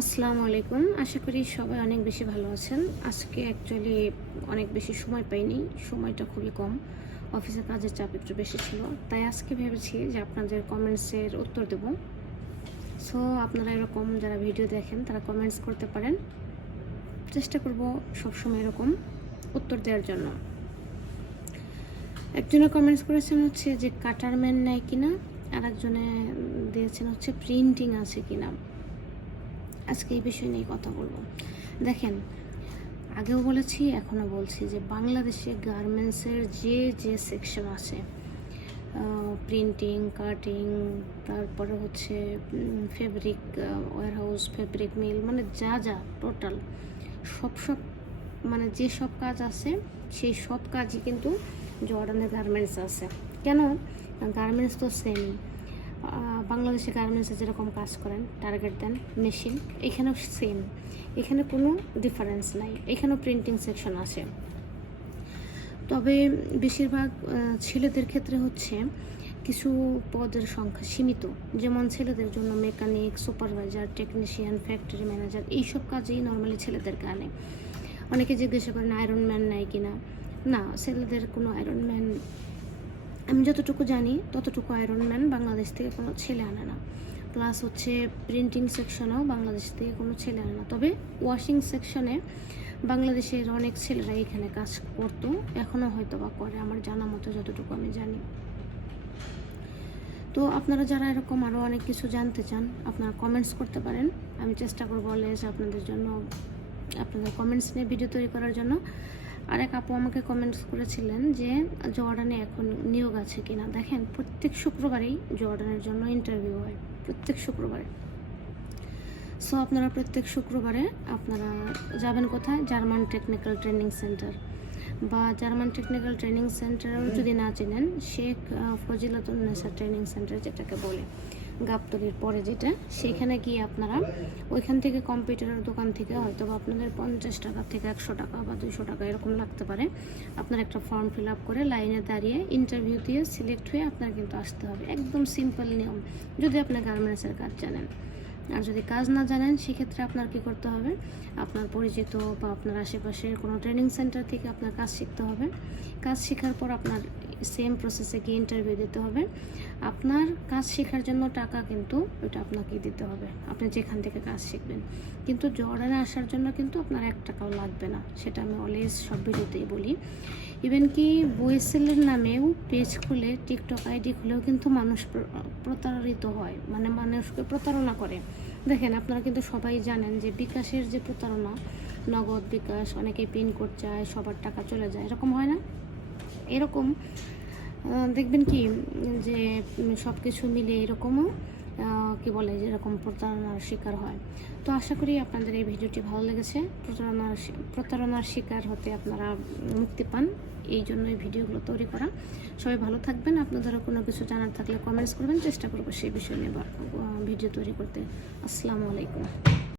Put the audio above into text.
আসসালামু আলাইকুম। আশা করি সবাই অনেক বেশি ভালো আছেন। আজকে অ্যাকচুয়ালি অনেক বেশি সময় পাইনি। সময়টা খুবই কম। অফিসে কাজের চাপ একটু বেশি ছিল। তাই আজকে ভেবেছি যে আপনাদের কমেন্টসের উত্তর দেব। সো আপনারা এরকম যারা ভিডিও দেখেন, তারা কমেন্টস করতে পারেন। চেষ্টা করব সবসময় এরকম উত্তর দেওয়ার জন্য। একজনে কমেন্টস করেছেন হচ্ছে যে কাটারম্যান নেয় কিনা? আর একজনে দিয়েছেন হচ্ছে প্রিন্টিং আছে কিনা? আজকে এই বিষয় নিয়ে কথা বলব। দেখেন, আগেও বলেছি, এখনও বলছি যে বাংলাদেশে গার্মেন্টসের যে যে সেকশন আছে প্রিন্টিং কাটিং তারপরে হচ্ছে ফেব্রিক ওয়ারহাউস ফেব্রিক মিল মানে যা যা টোটাল সব সব মানে যে সব কাজ আছে, সেই সব কাজই কিন্তু জর্ডানের গার্মেন্টস আছে। কেন? গার্মেন্টস তো সেমই বাংলাদেশে গার্মেন্টসে যেরকম কাজ করেন টার্গেট দেন মেশিন এখানেও সেম এখানে কোনো ডিফারেন্স নাই। এখানেও প্রিন্টিং সেকশন আছে। তবে বেশিরভাগ ছেলেদের ক্ষেত্রে হচ্ছে কিছু পদের সংখ্যা সীমিত। যেমন ছেলেদের জন্য mechanic supervisor technician factory manager এইসব কাজেই নর্মালি ছেলেদেরকে আনে। অনেকে জিজ্ঞাসা করেন আয়রন ম্যান নাই কিনা? না, ছেলেদের কোনো আয়রন ম্যান আমি যতটুকু জানি, ততটুকু আয়রন ম্যান বাংলাদেশ থেকে কোনো ছেলে আনে না। প্লাস হচ্ছে প্রিন্টিং সেকশনেও বাংলাদেশ থেকে কোনো ছেলে আনে না। তবে ওয়াশিং সেকশনে বাংলাদেশের অনেক ছেলেরা এখানে কাজ করতো এখনও হয়তো বা করে, আমার জানা মতো যতটুকু আমি জানি। তো আপনারা যারা এরকম আরও অনেক কিছু জানতে চান, আপনারা কমেন্টস করতে পারেন। আমি চেষ্টা করব অলওয়েজ আপনাদের জন্য, আপনাদের কমেন্টস নিয়ে ভিডিও তৈরি করার জন্য। আরেক আপু আমাকে কমেন্টস করেছিলেন যে, জর্ডানে এখন নিয়োগ আছে কিনা? দেখেন, প্রত্যেক শুক্রবারেই জর্ডানের জন্য ইন্টারভিউ হয়, প্রত্যেক শুক্রবারে। সো আপনারা প্রত্যেক শুক্রবারে আপনারা যাবেন কোথায়? জার্মান টেকনিক্যাল ট্রেনিং সেন্টার বা জার্মান টেকনিক্যাল ট্রেনিং সেন্টারেও যদি না চেনেন, শেখ ফজিলাতুন্নেসা ট্রেনিং সেন্টার যেটাকে বলে। গাবতলির পরে যেটা, সেখানে গিয়ে আপনারা ওইখান থেকে কম্পিউটারের দোকান থেকে হয়তো বা আপনাদের পঞ্চাশ টাকা থেকে একশো টাকা বা দুশো টাকা এরকম লাগতে পারে। আপনার একটা ফর্ম ফিল আপ করে লাইনে দাঁড়িয়ে ইন্টারভিউ দিয়ে সিলেক্ট হয়ে আপনার কিন্তু আসতে হবে। একদম সিম্পল নিয়ম, যদি আপনি গার্মেন্টসের কাজ জানেন। আর যদি কাজ না জানেন, সেক্ষেত্রে আপনার কি করতে হবে? আপনার পরিচিত বা আপনার আশেপাশের কোনো ট্রেনিং সেন্টার থেকে আপনার কাজ শিখতে হবে। কাজ শেখার পর আপনার সেম প্রসেসে গিয়ে ইন্টারভিউ দিতে হবে। আপনার কাজ শেখার জন্য টাকা কিন্তু ওটা আপনাকে দিতে হবে। আপনি যেখান থেকে কাজ শিখবেন। কিন্তু জর্ডানে আসার জন্য কিন্তু আপনার এক টাকাও লাগবে না। সেটা আমি অলওয়েজ সব ভিডিওতেই বলি। ইভেন কি বইসেলের নামেও পেজ খুলে টিকটক আইডি খুলেও কিন্তু মানুষ প্রতারিত হয়। মানে মানুষকে প্রতারণা করে। দেখেন, আপনারা কিন্তু সবাই জানেন যে বিকাশের যে প্রতারণা, নগদ বিকাশ, অনেকে পিন কোড চায়, সবার টাকা চলে যায়। এরকম হয় না? এরকম দেখবেন কি, যে সব কিছু মিলে এরকমও কি বলে, যেরকম প্রতারণার শিকার হয়। তো আশা করি আপনাদের এই ভিডিওটি ভালো লেগেছে। প্রতারণার প্রতারণার শিকার হতে আপনারা মুক্তি পান, এই জন্য এই ভিডিওগুলো তৈরি করা। সবাই ভালো থাকবেন। আপনাদেরও কোনো কিছু জানার থাকলে কমেন্টস করবেন। চেষ্টা করব সেই বিষয় নিয়ে ভিডিও তৈরি করতে। আসসালামু আলাইকুম।